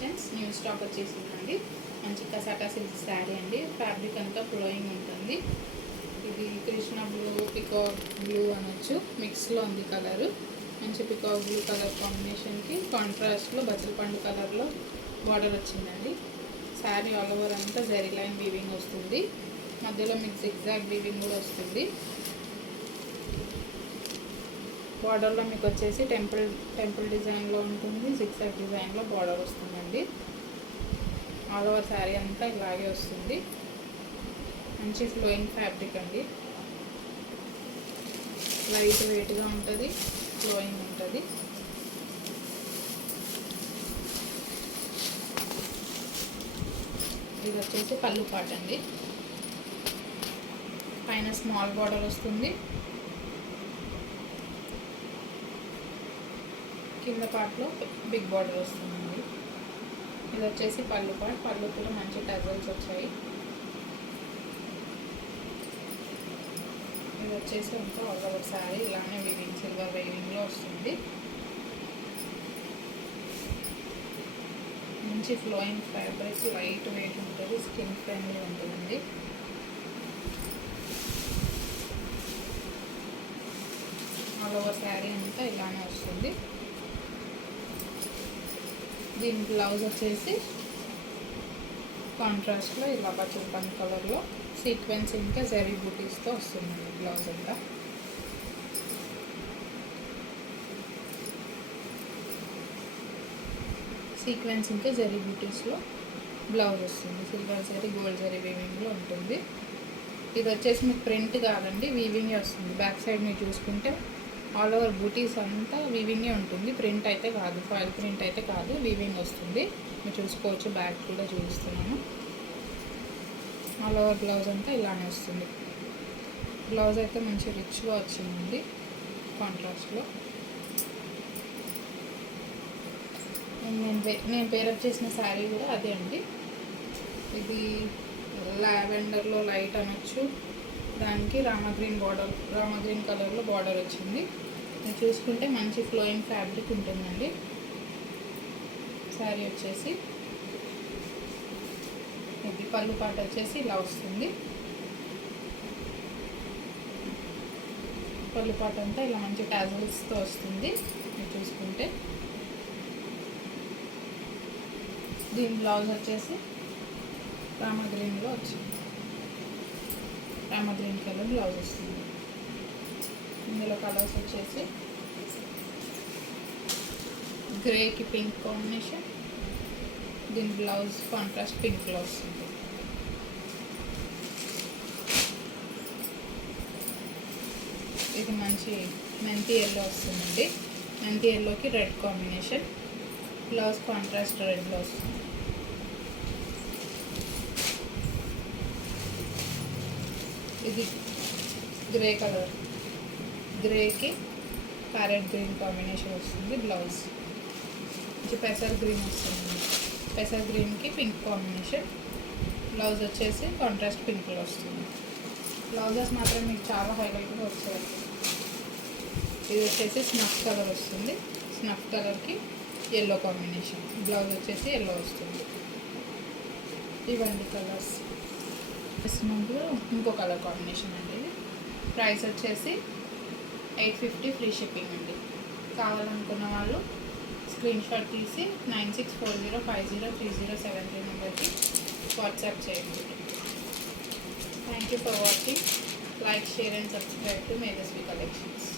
Collections new stock వచ్చేసిందండి. మంచి కసాటా silk sari అండి. ఫ్యాబ్రిక్ అంతా ఫ్లోయింగ్ ఉంటుంది. ఇది కృష్ణ బ్లూ, పికాక్ బ్లూ అనొచ్చు, మిక్స్లో ఉంది కలరు. మంచి పికాక్ బ్లూ కలర్ కాంబినేషన్కి కాంట్రాస్ట్లో బచ్చల పండు కలర్లో బార్డర్ వచ్చిందండి. శారీ ఆల్ ఓవర్ అంతా జరీ లైన్ వీవింగ్ వస్తుంది. మధ్యలో మీకు జిగ్జాగ్ వీవింగ్ కూడా వస్తుంది. బార్డర్లో మీకు వచ్చేసి టెంపుల్ డిజైన్లో ఉంటుంది, జిగ్జాగ్ డిజైన్లో బార్డర్ వస్తుందండి. ఆల్ ఓవర్ శారీ అంతా ఇలాగే వస్తుంది. మంచి ఫ్లోయింగ్ ఫ్యాబ్రిక్ అండి. లైట్ వెయిట్గా ఉంటుంది, ఫ్లోయింగ్ ఉంటుంది. ఇది వచ్చేసి పళ్ళు పాట అండి. పైన స్మాల్ బార్డర్ వస్తుంది, కింద పార్ట్లో బిగ్ బార్డర్ వస్తుందండి. ఇది వచ్చేసి పళ్ళు పార్ట్. పళ్ళు కూడా మంచి టజల్స్ వచ్చాయి. ఇది వచ్చేసి ఇంకా ఆల్ ఓవర్ శారీ ఇలానే వీవింగ్, సిల్వర్ వీవింగ్లో వస్తుంది. మంచి ఫ్లోయింగ్ ఫ్యాబ్రిక్, లైట్ వెయిట్ ఉంటుంది, స్కిన్ ఫ్రెండ్లీ ఉంటుందండి. ఆల్ ఓవర్ శారీ అంతా ఇలానే వస్తుంది. దీని బ్లౌజ్ వచ్చేసి కాంట్రాస్ట్లో ఇలా బచ్చల పండు కలర్లో సీక్వెన్స్ ఇంకా జరీ బూటీస్తో వస్తుంది బ్లౌజ్ అంతా. సీక్వెన్స్ ఇంకా జరీ బూటీస్లో బ్లౌజ్ వస్తుంది. సిల్వర్ జరీ, గోల్డ్ జరీ వీవింగ్లో ఉంటుంది. ఇది వచ్చేసి మీకు ప్రింట్ కాదండి, వీవింగే వస్తుంది. బ్యాక్ సైడ్ మీరు చూసుకుంటే ఆల్ ఓవర్ బూటీస్ అంతా వీవింగే ఉంటుంది. ప్రింట్ అయితే కాదు, ఫాయిల్ ప్రింట్ అయితే కాదు, వీవింగ్ వస్తుంది. మీరు చూసుకోవచ్చు, బ్యాక్ కూడా చూపిస్తున్నాను. ఆల్ ఓవర్ బ్లౌజ్ అంతా ఇలానే వస్తుంది. బ్లౌజ్ అయితే మంచి రిచ్గా వచ్చిందండి కాంట్రాస్ట్లో. నేను పేరప్ చేసిన శారీ కూడా అదే అండి. ఇది లావెండర్లో లైట్ అనొచ్చు, దానికి రామగ్రీన్ కలర్లో బార్డర్ వచ్చింది. మీరు చూసుకుంటే మంచి ఫ్లోయింగ్ ఫ్యాబ్రిక్ ఉంటుందండి. శారీ వచ్చేసి ఇది పళ్ళు పాట వచ్చేసి ఇలా వస్తుంది. పళ్ళు పాట అంతా ఇలా మంచి టాజల్స్తో వస్తుంది. మీరు చూసుకుంటే దీని బ్లౌజ్ వచ్చేసి రామగ్రీన్లో వచ్చింది. రామగ్రీన్ కలర్ బ్లౌజ్ వస్తుంది. ఇందులో కలర్స్ వచ్చేసి గ్రేకి పింక్ కాంబినేషన్, దీని బ్లౌజ్ కాంట్రాస్ట్ పింక్లో వస్తుంది. ఇది మంచి మెంతి ఎల్లో వస్తుందండి. మెంతి ఎల్లోకి రెడ్ కాంబినేషన్, బ్లౌజ్ కాంట్రాస్ట్ రెడ్లో వస్తుంది. ఇది గ్రే కలర్, గ్రేకి ప్యారెట్ గ్రీన్ కాంబినేషన్ వస్తుంది. బ్లౌజ్ మంచి పెసర్ గ్రీన్ వస్తుంది. పెసర్ గ్రీన్కి పింక్ కాంబినేషన్, బ్లౌజ్ వచ్చేసి కాంట్రాస్ట్ పింక్లో వస్తుంది. బ్లౌజెస్ మాత్రం మీకు చాలా హైలైట్గా వచ్చాయి. ఇది వచ్చేసి స్నఫ్ కలర్ వస్తుంది. స్నఫ్ కలర్కి ఎల్లో కాంబినేషన్, బ్లౌజ్ వచ్చేసి ఎల్లో వస్తుంది. ఇవన్నీ కలర్స్ వేసినప్పుడు ఇంకో కలర్ కాంబినేషన్ అండి. ఇది ప్రైస్ వచ్చేసి 850 ఫ్రీ షిప్పింగ్ అండి. కావాలనుకున్న వాళ్ళు స్క్రీన్ షాట్ తీసి 9640503073 నెంబర్కి వాట్సాప్ చేయండి. Thank you for watching. Like, share and subscribe to Medhasvi collections.